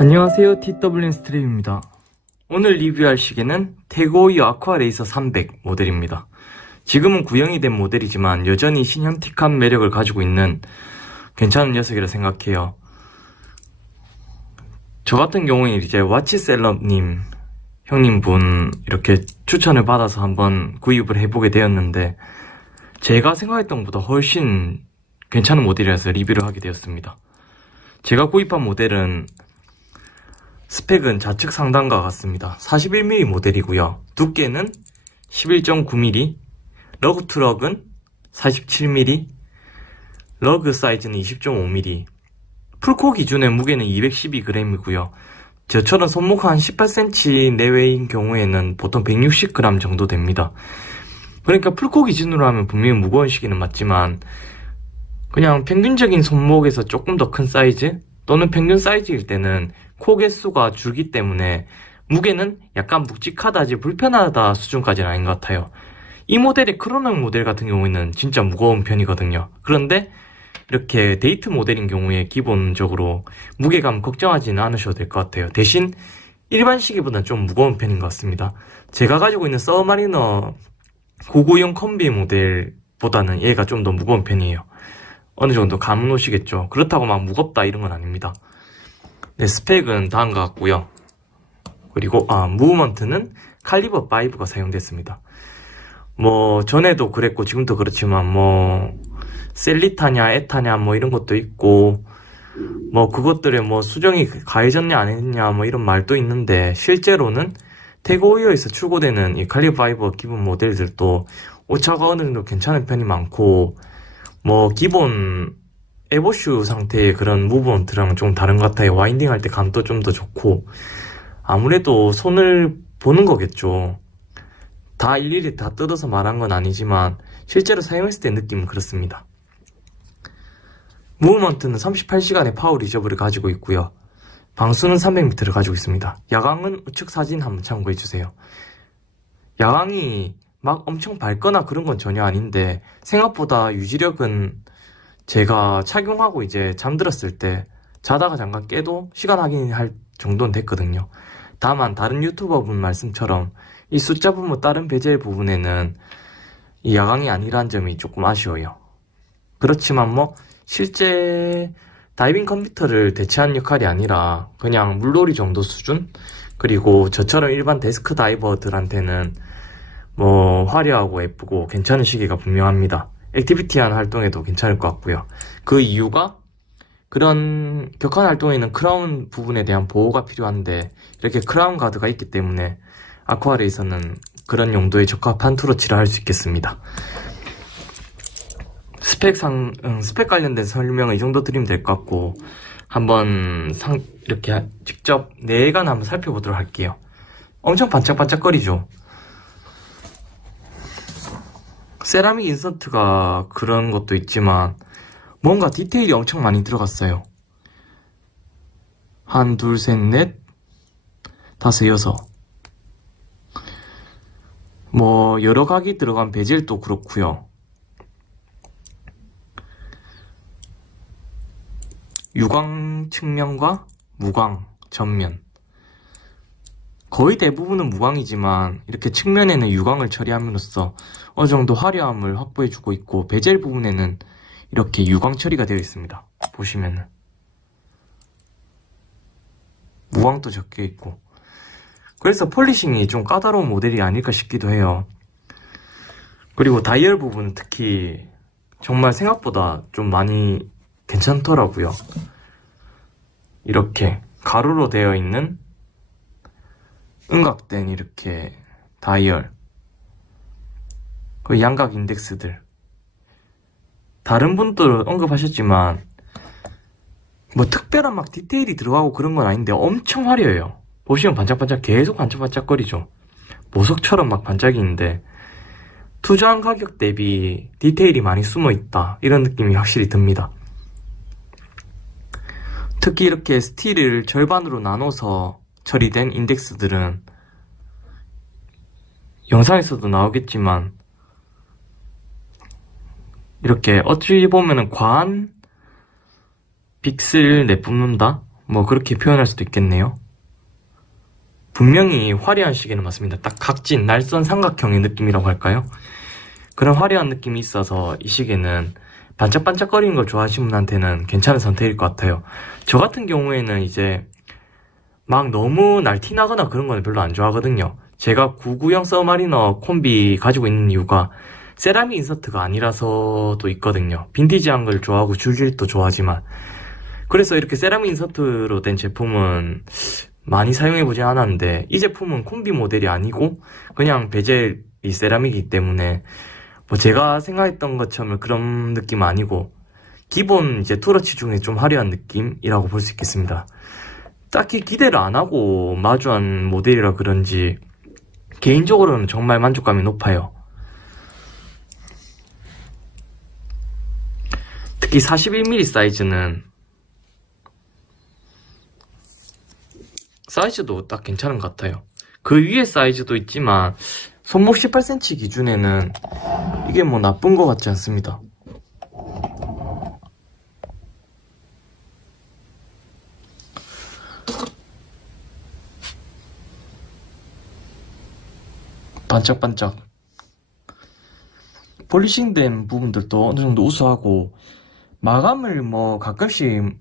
안녕하세요, TWN 스트림입니다. 오늘 리뷰할 시계는 태그오이어 아쿠아레이서 300 모델입니다. 지금은 구형이 된 모델이지만 여전히 신형틱한 매력을 가지고 있는 괜찮은 녀석이라 생각해요. 저 같은 경우에는 이제 와치셀럽님 형님분 이렇게 추천을 받아서 한번 구입을 해보게 되었는데, 제가 생각했던 것보다 훨씬 괜찮은 모델이라서 리뷰를 하게 되었습니다. 제가 구입한 모델은 스펙은 좌측 상단과 같습니다. 41mm 모델이고요. 두께는 11.9mm, 러그 트럭은 47mm, 러그 사이즈는 20.5mm, 풀코 기준의 무게는 212g이고요. 저처럼 손목 한 18cm 내외인 경우에는 보통 160g 정도 됩니다. 그러니까 풀코 기준으로 하면 분명히 무거운 시계는 맞지만, 그냥 평균적인 손목에서 조금 더 큰 사이즈 또는 평균 사이즈일 때는 코 개수가 줄기 때문에 무게는 약간 묵직하다지 불편하다 수준까지는 아닌 것 같아요. 이 모델의 크로넉 모델 같은 경우에는 진짜 무거운 편이거든요. 그런데 이렇게 데이트 모델인 경우에 기본적으로 무게감 걱정하지는 않으셔도 될 것 같아요. 대신 일반 시계보다는 좀 무거운 편인 것 같습니다. 제가 가지고 있는 서마리너 990 컴비 모델보다는 얘가 좀 더 무거운 편이에요. 어느 정도 감은 오시겠죠. 그렇다고 막 무겁다 이런 건 아닙니다. 네, 스펙은 다음과 같고요. 그리고 무브먼트는 칼리버 5가 사용됐습니다. 뭐 전에도 그랬고 지금도 그렇지만 뭐 셀리타냐 에타냐 뭐 이런 것도 있고, 뭐 그것들의 뭐 수정이 가해졌냐 안 했냐 뭐 이런 말도 있는데, 실제로는 태그오이어에서 출고되는 이 칼리버 5 기본 모델들도 오차가 어느 정도 괜찮은 편이 많고, 뭐 기본 에보슈 상태의 그런 무브먼트랑 좀 다른 것 같아요. 와인딩 할 때 감도 좀 더 좋고, 아무래도 손을 보는 거겠죠. 다 일일이 다 뜯어서 말한 건 아니지만 실제로 사용했을 때 느낌은 그렇습니다. 무브먼트는 38시간의 파워 리저브를 가지고 있고요. 방수는 300m를 가지고 있습니다. 야광은 우측 사진 한번 참고해주세요. 야광이 막 엄청 밝거나 그런 건 전혀 아닌데, 생각보다 유지력은 제가 착용하고 이제 잠들었을 때 자다가 잠깐 깨도 시간 확인할 정도는 됐거든요. 다만 다른 유튜버 분 말씀처럼 이 숫자 부분 다른 베젤 부분에는 이 야광이 아니라는 점이 조금 아쉬워요. 그렇지만 뭐 실제 다이빙 컴퓨터를 대체한 역할이 아니라 그냥 물놀이 정도 수준? 그리고 저처럼 일반 데스크 다이버들한테는 뭐 화려하고 예쁘고 괜찮은 시계가 분명합니다. 액티비티한 활동에도 괜찮을 것 같고요. 그 이유가 그런 격한 활동에는 크라운 부분에 대한 보호가 필요한데, 이렇게 크라운 가드가 있기 때문에 아쿠아레이서는 그런 용도에 적합한 투러치를 할 수 있겠습니다. 스펙 관련된 설명은 이 정도 드리면 될 것 같고, 한번 이렇게 직접 내관 한번 살펴보도록 할게요. 엄청 반짝반짝거리죠. 세라믹 인서트가 그런 것도 있지만 뭔가 디테일이 엄청 많이 들어갔어요. 한, 둘, 셋, 넷, 다섯, 여섯. 뭐 여러 각이 들어간 베젤도 그렇고요. 유광 측면과 무광 전면. 거의 대부분은 무광이지만 이렇게 측면에는 유광을 처리함으로써 어느 정도 화려함을 확보해주고 있고, 베젤 부분에는 이렇게 유광 처리가 되어 있습니다. 보시면은 무광도 적혀 있고, 그래서 폴리싱이 좀 까다로운 모델이 아닐까 싶기도 해요. 그리고 다이얼 부분은 특히 정말 생각보다 좀 많이 괜찮더라고요. 이렇게 가로로 되어 있는 음각된 이렇게 다이얼, 그 양각 인덱스들. 다른 분들 언급하셨지만 뭐 특별한 막 디테일이 들어가고 그런 건 아닌데 엄청 화려해요. 보시면 반짝반짝 계속 반짝반짝거리죠. 보석처럼 막 반짝이는데 투자한 가격 대비 디테일이 많이 숨어있다, 이런 느낌이 확실히 듭니다. 특히 이렇게 스틸을 절반으로 나눠서 처리된 인덱스들은 영상에서도 나오겠지만 이렇게 어찌 보면은 과한 빅스를 내뿜는다? 뭐 그렇게 표현할 수도 있겠네요. 분명히 화려한 시계는 맞습니다. 딱 각진, 날선 삼각형의 느낌이라고 할까요? 그런 화려한 느낌이 있어서 이 시계는 반짝반짝거리는 걸 좋아하시는 분한테는 괜찮은 선택일 것 같아요. 저 같은 경우에는 이제 막 너무 날티나거나 그런 거는 별로 안 좋아하거든요. 제가 990 서마리너 콤비 가지고 있는 이유가 세라믹 인서트가 아니라서도 있거든요. 빈티지한 걸 좋아하고 줄질도 좋아하지만, 그래서 이렇게 세라믹 인서트로 된 제품은 많이 사용해보지 않았는데, 이 제품은 콤비 모델이 아니고 그냥 베젤이 세라믹이기 때문에 뭐 제가 생각했던 것처럼 그런 느낌은 아니고 기본 이제 투러치 중에 좀 화려한 느낌이라고 볼 수 있겠습니다. 딱히 기대를 안 하고 마주한 모델이라 그런지 개인적으로는 정말 만족감이 높아요. 특히 41mm 사이즈는 사이즈도 딱 괜찮은 것 같아요. 그 위에 사이즈도 있지만 손목 18cm 기준에는 이게 뭐 나쁜 것 같지 않습니다. 반짝반짝 폴리싱된 부분들도 어느 정도 우수하고, 마감을 뭐 가끔씩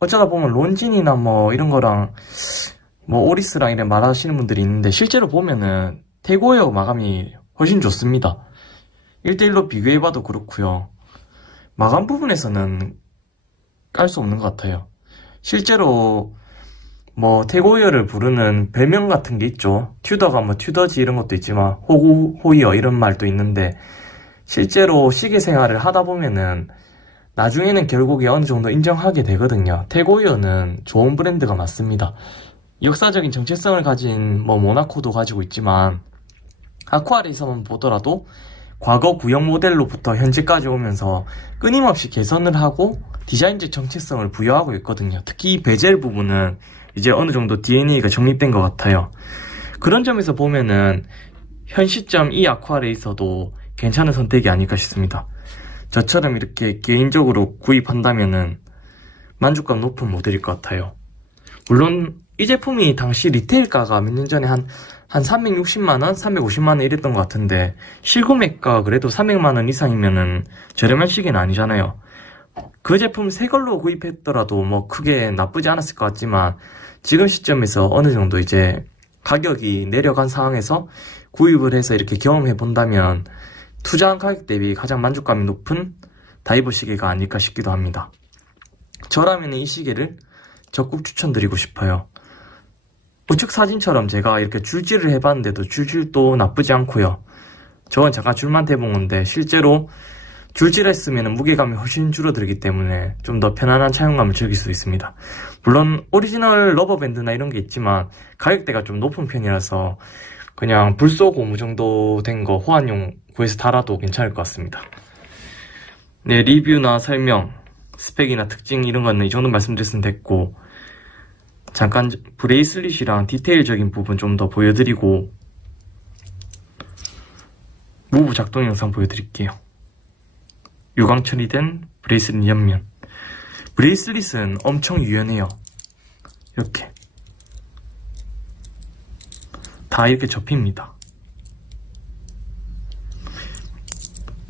어쩌다 보면 론진이나 뭐 이런 거랑 뭐 오리스랑 이런 말하시는 분들이 있는데, 실제로 보면은 태고웨어 마감이 훨씬 좋습니다. 1대1로 비교해봐도 그렇고요. 마감 부분에서는 깔 수 없는 것 같아요. 실제로 뭐 태고웨어를 부르는 별명 같은 게 있죠. 튜더가 뭐 튜더지 이런 것도 있지만 호이어 이런 말도 있는데, 실제로 시계 생활을 하다 보면은 나중에는 결국에 어느 정도 인정하게 되거든요. 태고웨어는 좋은 브랜드가 맞습니다. 역사적인 정체성을 가진 뭐 모나코도 가지고 있지만, 아쿠아레이서만 보더라도 과거 구형 모델로부터 현재까지 오면서 끊임없이 개선을 하고 디자인적 정체성을 부여하고 있거든요. 특히 이 베젤 부분은 이제 어느 정도 DNA가 정립된 것 같아요. 그런 점에서 보면은 현 시점 이 아쿠아레이서도 괜찮은 선택이 아닐까 싶습니다. 저처럼 이렇게 개인적으로 구입한다면은 만족감 높은 모델일 것 같아요. 물론 이 제품이 당시 리테일가가 몇 년 전에 한 360만원, 350만원 이랬던 것 같은데, 실구매가 그래도 300만원 이상이면은 저렴한 시계는 아니잖아요. 그 제품 새 걸로 구입했더라도 뭐 크게 나쁘지 않았을 것 같지만, 지금 시점에서 어느 정도 이제 가격이 내려간 상황에서 구입을 해서 이렇게 경험해 본다면 투자한 가격 대비 가장 만족감이 높은 다이버 시계가 아닐까 싶기도 합니다. 저라면 이 시계를 적극 추천드리고 싶어요. 우측 사진처럼 제가 이렇게 줄질을 해봤는데도 줄질도 나쁘지 않고요. 저건 잠깐 줄만 대본 건데 실제로 줄질했으면 무게감이 훨씬 줄어들기 때문에 좀 더 편안한 차용감을 즐길 수 있습니다. 물론 오리지널 러버밴드나 이런 게 있지만 가격대가 좀 높은 편이라서 그냥 불소 고무 정도 된 거 호환용 구해서 달아도 괜찮을 것 같습니다. 네, 리뷰나 설명, 스펙이나 특징 이런 거는 이 정도 말씀드렸으면 됐고, 잠깐 브레이슬릿이랑 디테일적인 부분 좀 더 보여드리고 무브 작동 영상 보여드릴게요. 유광 처리된 브레이슬릿 옆면. 브레이슬릿은 엄청 유연해요. 이렇게 다 이렇게 접힙니다.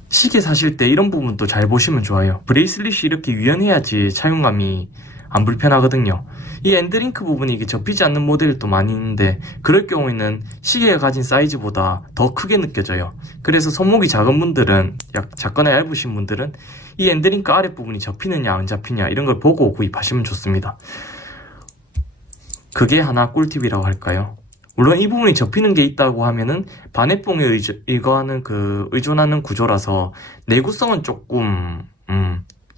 시계 사실 때 이런 부분도 잘 보시면 좋아요. 브레이슬릿이 이렇게 유연해야지 착용감이 안 불편하거든요. 이 엔드링크 부분이 이게 접히지 않는 모델도 많이 있는데, 그럴 경우에는 시계가 가진 사이즈보다 더 크게 느껴져요. 그래서 손목이 작은 분들은, 작거나 얇으신 분들은 이 엔드링크 아랫부분이 접히느냐 안 접히냐 이런 걸 보고 구입하시면 좋습니다. 그게 하나 꿀팁이라고 할까요? 물론 이 부분이 접히는 게 있다고 하면은 반해봉에 의존하는 구조라서 내구성은 조금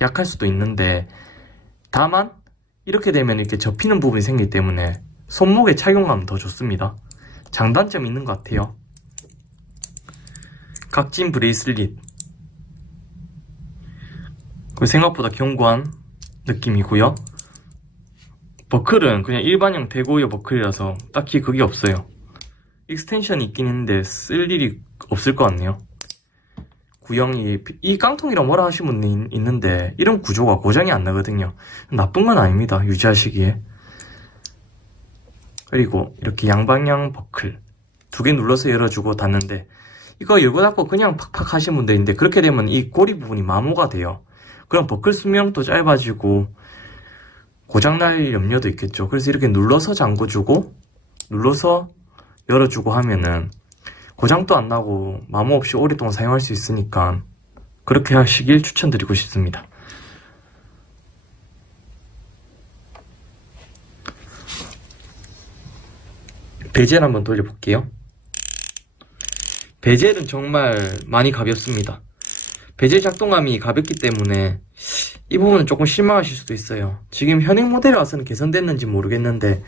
약할 수도 있는데, 다만 이렇게 되면 이렇게 접히는 부분이 생기기 때문에 손목의 착용감은 더 좋습니다. 장단점이 있는 것 같아요. 각진 브레이슬릿, 생각보다 견고한 느낌이고요. 버클은 그냥 일반형 대고이어 버클이라서 딱히 그게 없어요. 익스텐션이 있긴 있는데 쓸 일이 없을 것 같네요. 구형이, 이 깡통이랑 뭐라 하시는 분이 있는데 이런 구조가 고장이 안 나거든요. 나쁜 건 아닙니다, 유지하시기에. 그리고 이렇게 양방향 버클 2개 눌러서 열어주고 닫는데, 이거 열고 닫고 그냥 팍팍 하시는 분들인데, 그렇게 되면 이 고리 부분이 마모가 돼요. 그럼 버클 수명도 짧아지고 고장날 염려도 있겠죠. 그래서 이렇게 눌러서 잠궈주고 눌러서 열어주고 하면은 고장도 안 나고 마모 없이 오랫동안 사용할 수 있으니까 그렇게 하시길 추천드리고 싶습니다. 베젤 한번 돌려볼게요. 베젤은 정말 많이 가볍습니다. 베젤 작동감이 가볍기 때문에 이 부분은 조금 실망하실 수도 있어요. 지금 현행 모델에 와서는 개선됐는지 모르겠는데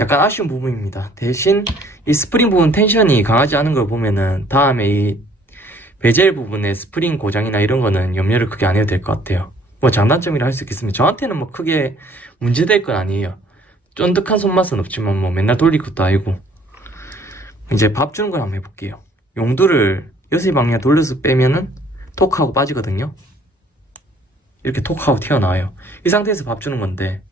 약간 아쉬운 부분입니다. 대신 이 스프링 부분 텐션이 강하지 않은 걸 보면은 다음에 이 베젤 부분의 스프링 고장이나 이런 거는 염려를 크게 안 해도 될 것 같아요. 뭐 장단점이라 할 수 있겠습니다. 저한테는 뭐 크게 문제될 건 아니에요. 쫀득한 손맛은 없지만 뭐 맨날 돌릴 것도 아니고. 이제 밥 주는 걸 한번 해볼게요. 용두를 6방향 돌려서 빼면은 톡하고 빠지거든요. 이렇게 톡하고 튀어나와요. 이 상태에서 밥 주는 건데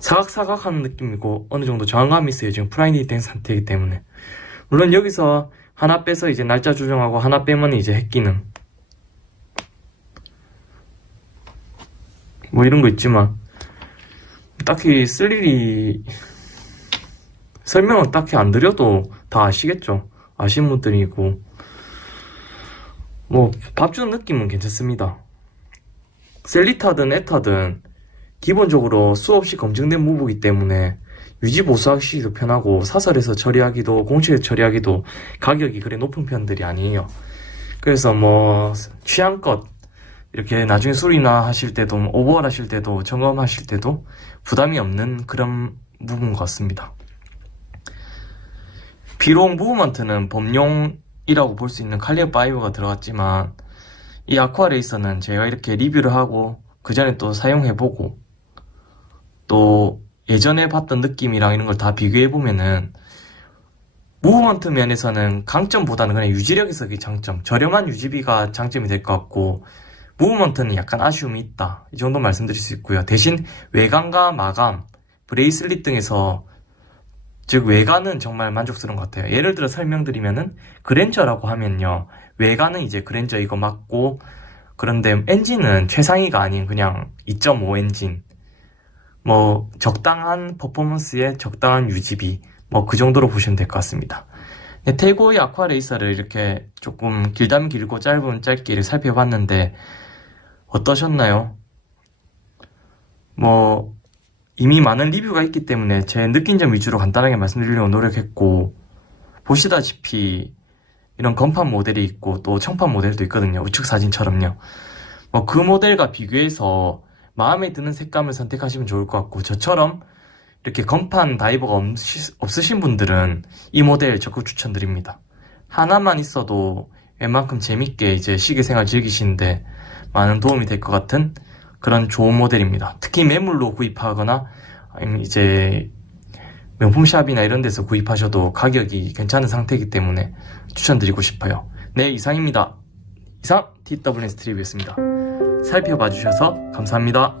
사각사각 하는 느낌이고 어느 정도 저항감이 있어요. 지금 프라이드 된 상태이기 때문에. 물론 여기서 하나 빼서 이제 날짜 조정하고 하나 빼면 이제 핵기능 뭐 이런 거 있지만 딱히 쓸 일이 설명은 딱히 안 드려도 다 아시겠죠. 아시는 분들이고 뭐 밥 주는 느낌은 괜찮습니다. 셀리타든 에타든 기본적으로 수없이 검증된 무브이기 때문에 유지 보수하기도 편하고 사설에서 처리하기도 공식에서 처리하기도 가격이 그래 높은 편들이 아니에요. 그래서 뭐 취향껏 이렇게 나중에 수리나 하실 때도 오버홀 하실 때도 점검하실 때도 부담이 없는 그런 무브인 것 같습니다. 비록 무브먼트는 범용이라고 볼 수 있는 칼리어 5가 들어갔지만 이 아쿠아레이서는 제가 이렇게 리뷰를 하고 그 전에 또 사용해보고 또 예전에 봤던 느낌이랑 이런 걸 다 비교해보면은 무브먼트 면에서는 강점보다는 그냥 유지력에서 그게 장점, 저렴한 유지비가 장점이 될 것 같고 무브먼트는 약간 아쉬움이 있다, 이 정도 말씀드릴 수 있고요. 대신 외관과 마감, 브레이슬릿 등에서 즉 외관은 정말 만족스러운 것 같아요. 예를 들어 설명드리면은 그랜저라고 하면요, 외관은 이제 그랜저 이거 맞고, 그런데 엔진은 최상위가 아닌 그냥 2.5 엔진, 뭐 적당한 퍼포먼스에 적당한 유지비, 뭐 그 정도로 보시면 될 것 같습니다. 네, 태고의 아쿠아레이서를 이렇게 조금 길다면 길고 짧으면 짧게 살펴봤는데 어떠셨나요? 뭐 이미 많은 리뷰가 있기 때문에 제 느낀 점 위주로 간단하게 말씀드리려고 노력했고, 보시다시피 이런 건판 모델이 있고 또 청판 모델도 있거든요. 우측 사진처럼요. 뭐 그 모델과 비교해서 마음에 드는 색감을 선택하시면 좋을 것 같고, 저처럼 이렇게 건판 다이버가 없으신 분들은 이 모델 적극 추천드립니다. 하나만 있어도 웬만큼 재밌게 이제 시계생활 즐기시는데 많은 도움이 될 것 같은 그런 좋은 모델입니다. 특히 매물로 구입하거나 아니면 이제 명품샵이나 이런 데서 구입하셔도 가격이 괜찮은 상태이기 때문에 추천드리고 싶어요. 네, 이상입니다. 이상 TWS 리뷰였습니다. 살펴봐 주셔서 감사합니다.